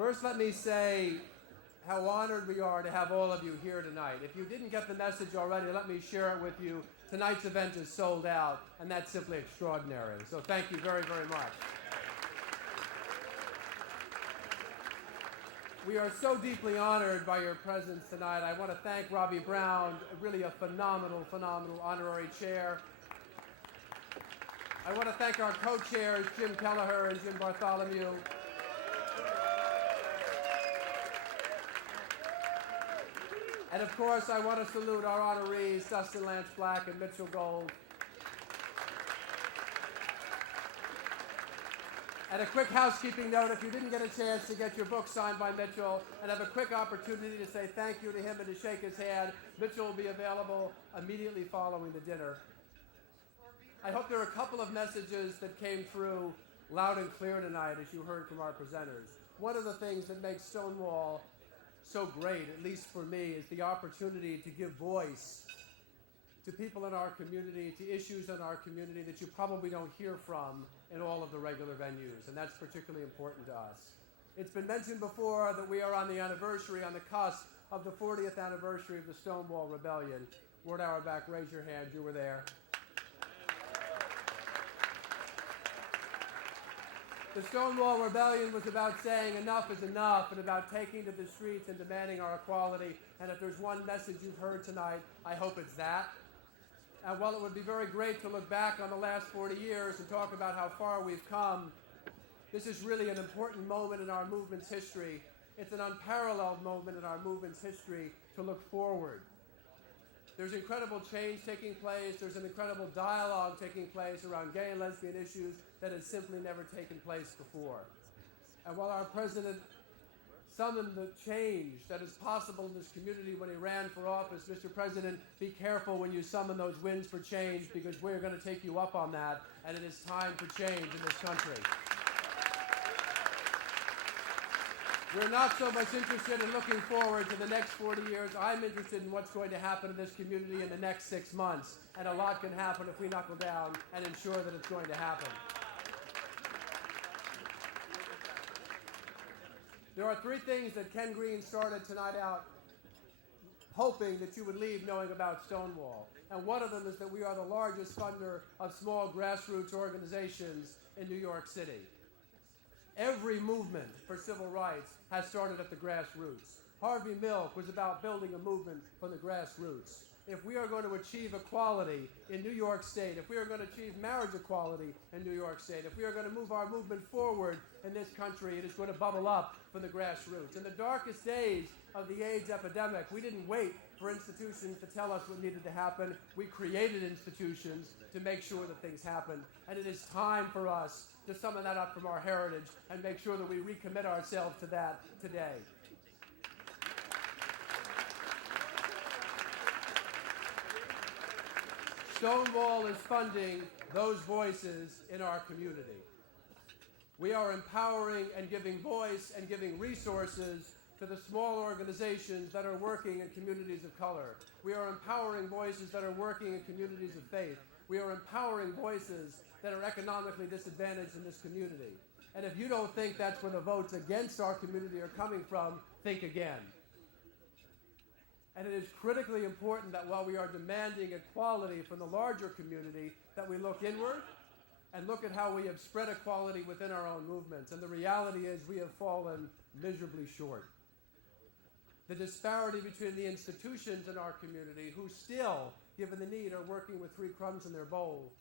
First, let me say how honored we are to have all of you here tonight. If you didn't get the message already, let me share it with you. Tonight's event is sold out, and that's simply extraordinary. So thank you very, very much. We are so deeply honored by your presence tonight. I want to thank Robbie Brown, really a phenomenal honorary chair. I want to thank our co-chairs, Jim Kelleher and Jim Bartholomew. And of course, I want to salute our honorees, Dustin Lance Black and Mitchell Gold. And a quick housekeeping note, if you didn't get a chance to get your book signed by Mitchell and have a quick opportunity to say thank you to him and to shake his hand, Mitchell will be available immediately following the dinner. I hope there are a couple of messages that came through loud and clear tonight as you heard from our presenters. One of the things that makes Stonewall so great, at least for me, is the opportunity to give voice to people in our community, to issues in our community that you probably don't hear from in all of the regular venues, and that's particularly important to us. It's been mentioned before that we are on the anniversary, on the cusp of the 40th anniversary of the Stonewall Rebellion. Ward Auerbach, raise your hand, you were there. The Stonewall Rebellion was about saying enough is enough and about taking to the streets and demanding our equality. And if there's one message you've heard tonight, I hope it's that. And while it would be very great to look back on the last 40 years and talk about how far we've come, this is really an important moment in our movement's history. It's an unparalleled moment in our movement's history to look forward. There's incredible change taking place. There's an incredible dialogue taking place around gay and lesbian issues that has simply never taken place before. And while our president summoned the change that is possible in this community when he ran for office, Mr. President, be careful when you summon those winds for change, because we're going to take you up on that, and it is time for change in this country. We're not so much interested in looking forward to the next 40 years. I'm interested in what's going to happen in this community in the next 6 months. And a lot can happen if we knuckle down and ensure that it's going to happen. There are 3 things that Ken Green started tonight out hoping that you would leave knowing about Stonewall. And one of them is that we are the largest funder of small grassroots organizations in New York City. Every movement for civil rights has started at the grassroots. Harvey Milk was about building a movement from the grassroots. If we are going to achieve equality in New York State, if we are going to achieve marriage equality in New York State, if we are going to move our movement forward in this country, it is going to bubble up from the grassroots. In the darkest days of the AIDS epidemic, we didn't wait for institutions to tell us what needed to happen. We created institutions to make sure that things happened. And it is time for us to summon that up from our heritage and make sure that we recommit ourselves to that today. Stonewall is funding those voices in our community. We are empowering and giving voice and giving resources to the small organizations that are working in communities of color. We are empowering voices that are working in communities of faith. We are empowering voices that are economically disadvantaged in this community. And if you don't think that's where the votes against our community are coming from, think again. And it is critically important that while we are demanding equality from the larger community, that we look inward and look at how we have spread equality within our own movements. And the reality is we have fallen miserably short. The disparity between the institutions in our community, who still, given the need, are working with 3 crumbs in their bowl,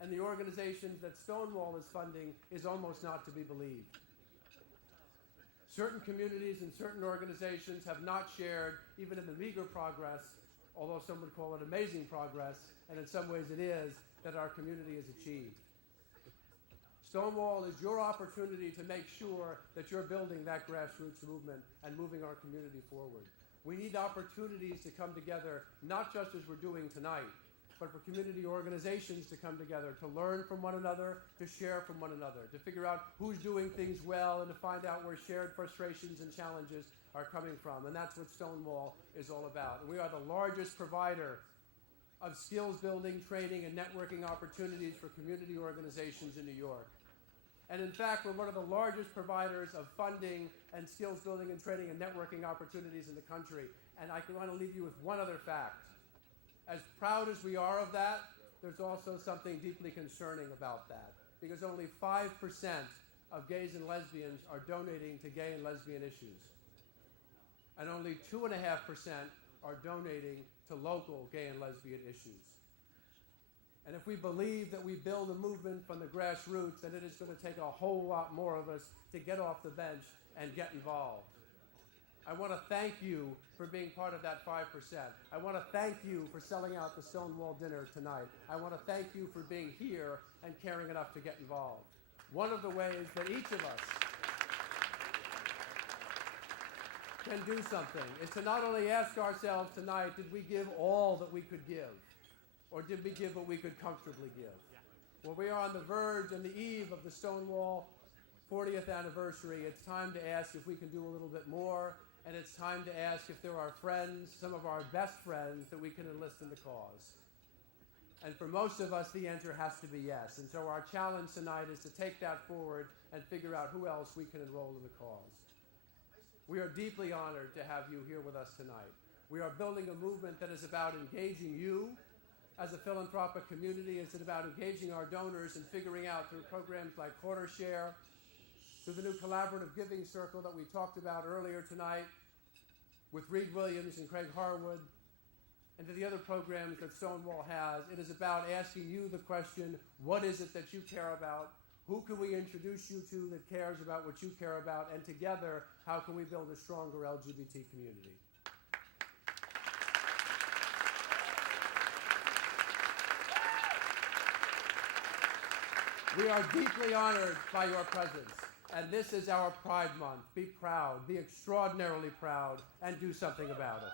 and the organizations that Stonewall is funding, is almost not to be believed. Certain communities and certain organizations have not shared, even in the meager progress, although some would call it amazing progress, and in some ways it is, that our community has achieved. Stonewall is your opportunity to make sure that you're building that grassroots movement and moving our community forward. We need opportunities to come together, not just as we're doing tonight, but for community organizations to come together, to learn from one another, to share from one another, to figure out who's doing things well, and to find out where shared frustrations and challenges are coming from. And that's what Stonewall is all about. And we are the largest provider of skills building, training, and networking opportunities for community organizations in New York. And in fact, we're one of the largest providers of funding and skills building and training and networking opportunities in the country. And I want to leave you with one other fact. As proud as we are of that, there's also something deeply concerning about that, because only 5% of gays and lesbians are donating to gay and lesbian issues. And only 2.5% are donating to local gay and lesbian issues. And if we believe that we build a movement from the grassroots, then it is going to take a whole lot more of us to get off the bench and get involved. I want to thank you for being part of that 5%. I want to thank you for selling out the Stonewall dinner tonight. I want to thank you for being here and caring enough to get involved. One of the ways that each of us can do something is to not only ask ourselves tonight, did we give all that we could give? Or did we give what we could comfortably give? Well, we are on the verge and the eve of the Stonewall 40th anniversary. It's time to ask if we can do a little bit more, and it's time to ask if there are friends, some of our best friends, that we can enlist in the cause. And for most of us, the answer has to be yes. And so our challenge tonight is to take that forward and figure out who else we can enroll in the cause. We are deeply honored to have you here with us tonight. We are building a movement that is about engaging you as a philanthropic community. It's about engaging our donors and figuring out through programs like Quarter Share, through the new collaborative giving circle that we talked about earlier tonight with Reed Williams and Craig Harwood, and to the other programs that Stonewall has. It is about asking you the question, what is it that you care about? Who can we introduce you to that cares about what you care about? And together, how can we build a stronger LGBT community? We are deeply honored by your presence, and this is our Pride Month. Be proud, be extraordinarily proud, and do something about it.